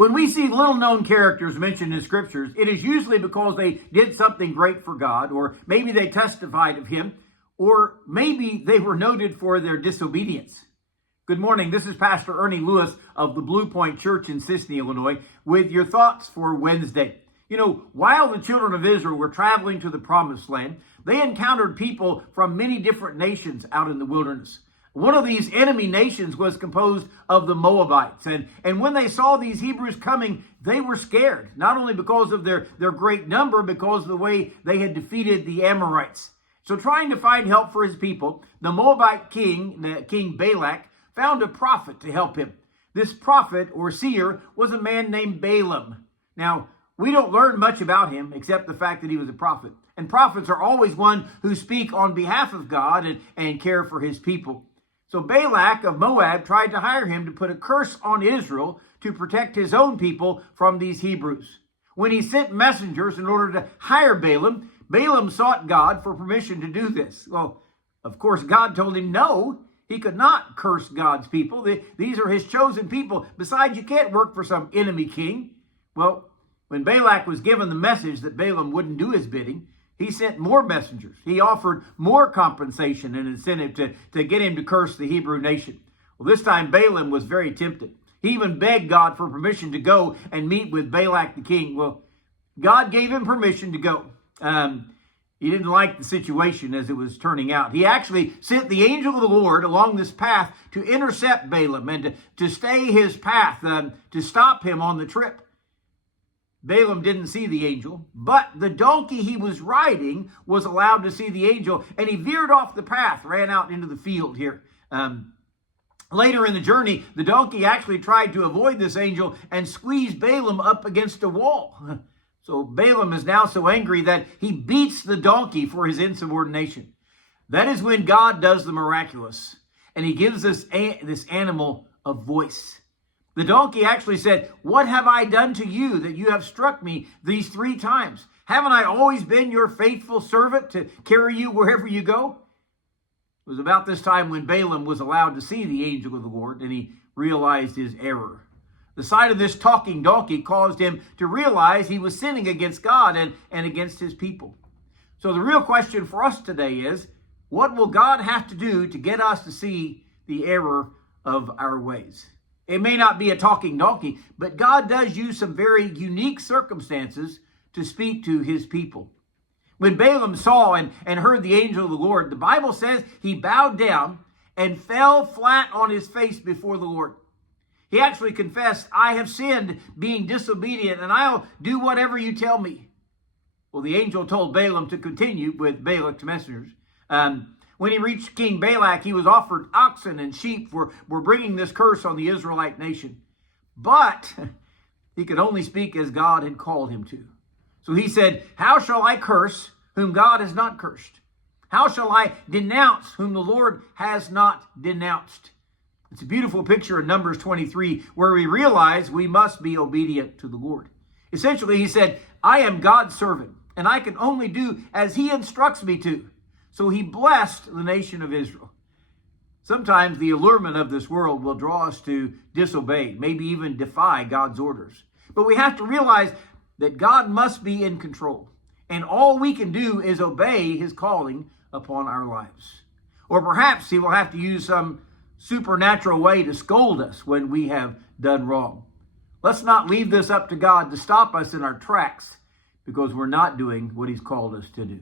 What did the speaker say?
When we see little-known characters mentioned in scriptures, it is usually because they did something great for God, or maybe they testified of him, or maybe they were noted for their disobedience. Good morning. This is Pastor Ernie Lewis of the Blue Point Church in Sisney, Illinois, with your thoughts for Wednesday. You know, while the children of Israel were traveling to the Promised Land, they encountered people from many different nations out in the wilderness. One of these enemy nations was composed of the Moabites. And when they saw these Hebrews coming, they were scared, not only because of their great number, because of the way they had defeated the Amorites. So trying to find help for his people, the Moabite king, King Balak, found a prophet to help him. This prophet or seer was a man named Balaam. Now, we don't learn much about him except the fact that he was a prophet. And prophets are always one who speak on behalf of God and care for his people. So Balak of Moab tried to hire him to put a curse on Israel to protect his own people from these Hebrews. When he sent messengers in order to hire Balaam, Balaam sought God for permission to do this. Well, of course, God told him no, he could not curse God's people. These are his chosen people. Besides, you can't work for some enemy king. Well, when Balak was given the message that Balaam wouldn't do his bidding, he sent more messengers. He offered more compensation and incentive to get him to curse the Hebrew nation. Well, this time Balaam was very tempted. He even begged God for permission to go and meet with Balak the king. Well, God gave him permission to go. He didn't like the situation as it was turning out. He actually sent the angel of the Lord along this path to intercept Balaam and to stay his path, to stop him on the trip. Balaam didn't see the angel, but the donkey he was riding was allowed to see the angel, and he veered off the path, ran out into the field here. Later in the journey, the donkey actually tried to avoid this angel and squeezed Balaam up against a wall. So Balaam is now so angry that he beats the donkey for his insubordination. That is when God does the miraculous, and he gives this animal a voice. The donkey actually said, "What have I done to you that you have struck me these 3 times? Haven't I always been your faithful servant to carry you wherever you go?" It was about this time when Balaam was allowed to see the angel of the Lord, and he realized his error. The sight of this talking donkey caused him to realize he was sinning against God and against his people. So the real question for us today is, what will God have to do to get us to see the error of our ways? It may not be a talking donkey, but God does use some very unique circumstances to speak to his people. When Balaam saw and heard the angel of the Lord, the Bible says he bowed down and fell flat on his face before the Lord. He actually confessed, "I have sinned being disobedient, and I'll do whatever you tell me." Well, the angel told Balaam to continue with Balak's messengers. When he reached King Balak, he was offered oxen and sheep for bringing this curse on the Israelite nation. But he could only speak as God had called him to. So he said, "How shall I curse whom God has not cursed? How shall I denounce whom the Lord has not denounced?" It's a beautiful picture in Numbers 23 where we realize we must be obedient to the Lord. Essentially, he said, "I am God's servant, and I can only do as he instructs me to." So he blessed the nation of Israel. Sometimes the allurement of this world will draw us to disobey, maybe even defy God's orders. But we have to realize that God must be in control, and all we can do is obey his calling upon our lives. Or perhaps he will have to use some supernatural way to scold us when we have done wrong. Let's not leave this up to God to stop us in our tracks because we're not doing what he's called us to do.